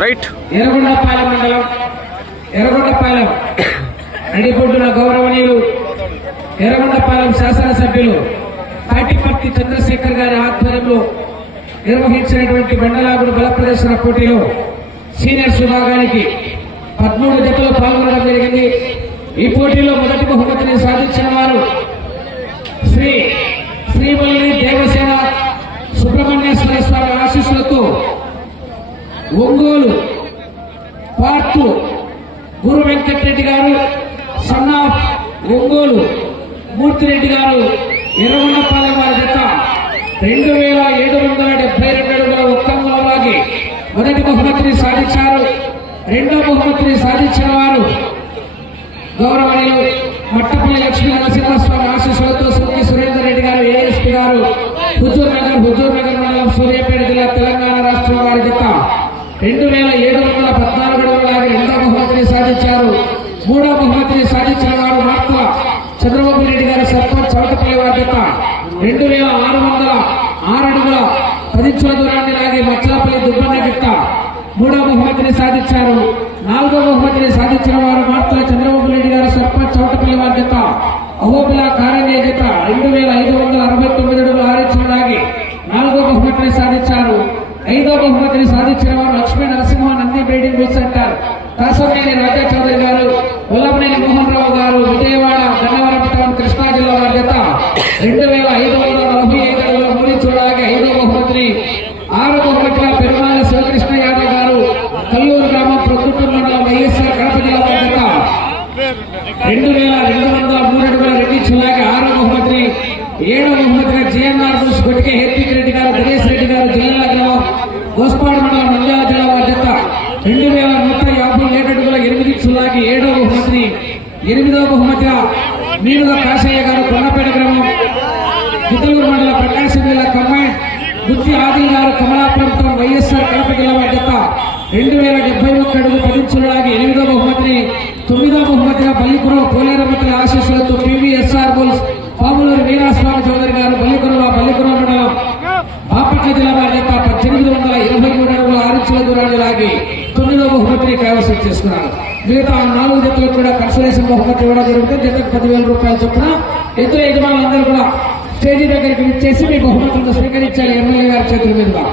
Right. Yerragondapalem మండలం ఎర్రగొండపాలెం నడిపొడ్డున గౌరవనీయులు ఎర్రగొండపాలెం శాసనసభ్యులు తాటిపర్తి చంద్రశేఖర్ గారి ఆధ్వర్యంలో నిర్వహించినటువంటి బండలాగుడు బల ప్రదర్శన పోటీలో సీనియర్స్ విభాగానికి 13 జతలు పాల్గొనడం జరిగింది. ఈ పోటీలో మొదటి బహుమతిని సాధించిన వారు శ్రీవల్లి దేవసేన సుబ్రహ్మణ్యేశ్వర స్వామి ఆశీస్సులతో ఒంగోలు పార్తు గురు వెంకటరెడ్డి గారు, సన్నా ఒంగోలు మూర్తిరెడ్డి గారు ఎర్రగొండపాలెం వారి జత 2772 అడుగుల ఒక్కంగుల లాగి మొదటి బహుమతిని సాధించారు. రెండో బహుమతిని సాధించిన వారు గౌరవనీయులు మట్టపల్లి లక్ష్మీ నరసింహస్వామి ఆశీస్సులతో సుఖి సురేందర్ రెడ్డి గారు, ఏఎస్పీ గారు, హుజూర్ నగర్ మండలం సూర్యాపేట జిల్లా తెలంగాణ రాష్ట్రం వారి జత 2714 అడుగుల లాగి రెండో బహుమతిని సాధించారు. మూడో బహుమతిని సాధించిన వారు మార్తల చంద్రబాబు రెడ్డి గారి సర్పంచ్ చౌటపల్లి వారి జత 2606 అడుగుల 10 దూరాన్ని లాగి మచ్చలపల్లి దుబ్బన్న గిట్ట మూడో బహుమతిని సాధించారు. నాలుగో బహుమతిని సాధించిన వారు మార్తల చంద్రబాబు రెడ్డి గారు సర్పంచ్ చౌటపల్లి వారి జత అహోబిల కారణ్య జత 2569 అడుగుల 6 లాగి నాలుగో బహుమతిని సాధించారు. ఐదో బహుమతిని సాధించిన వారు Lakshmi Narasimha Nandi breeding bull centre Kasoneni Raja Chowdary garu, Vallabhaneni Mohan Rao గారు, విజయవాడ గన్నవరం టౌన్ కృష్ణా జిల్లా వారి జత 2545 అడుగుల 3 లాగి ఐదో బహుమతిని, ఆరో బహుమతిగా పెరుమాల శివకృష్ణ యాదవ్ గారు కల్లూరు గ్రామం ప్రొద్దుటూరు మండలం వైఎస్ఆర్ కడప జిల్లా వారి జత 2203 అడుగుల 2 లాగి ఆరో బహుమతిని, ఏడో బహుమతిగా జిఎన్ఆర్ బుల్స్ కొట్టికే హేత్విక్ రెడ్డి గారు, దినేష్ రెడ్డి గారు జిల్లా గ్రామం గోస్పాడు మండలం నంద్యాల జిల్లా వారి జత 2157 అడుగుల 8 లాగి ఏడో బహుమతిని, ఎనిమిదో బహుమతిగా మీనుగా కాశయ్య గారు కొండపేట గ్రామం గిద్దలూరు మండలం ప్రకాశం జిల్లా కంబైన్ గుత్తి ఆదిల్ గారు కమలాపురం వైఎస్ఆర్ కడప జిల్లా వారి జత 2071 అడుగు 10 లాగి ఎనిమిదో బహుమతిని, తొమ్మిదో బహుమతిగా బల్లికురవ పోలేరమ్మతల ఆశీస్సులతో పివిఎస్ఆర్ బుల్స్ పాములూరు వీరాస్వామి చౌదరి గారు బల్లికురవ మండలం బాపట్ల జిల్లా వారి జత 1823 అడుగుల 6 దూరాన్ని లాగి 9వ బహుమతిని కైవసం చేసుకున్నారు. మిగతా 4 జతలకు కూడా కన్సలేషన్ బహుమతి ఇవ్వడం జరుగుతుంది. జతకు 10,000 రూపాయలు చొప్పున ఎద్దుల యజమానులందరూ కూడా స్టేజీ దగ్గరికి విచ్చేసి మీ బహుమతులను స్వీకరించాలి ఎమ్మెల్యే గారి చేతుల మీదుగా.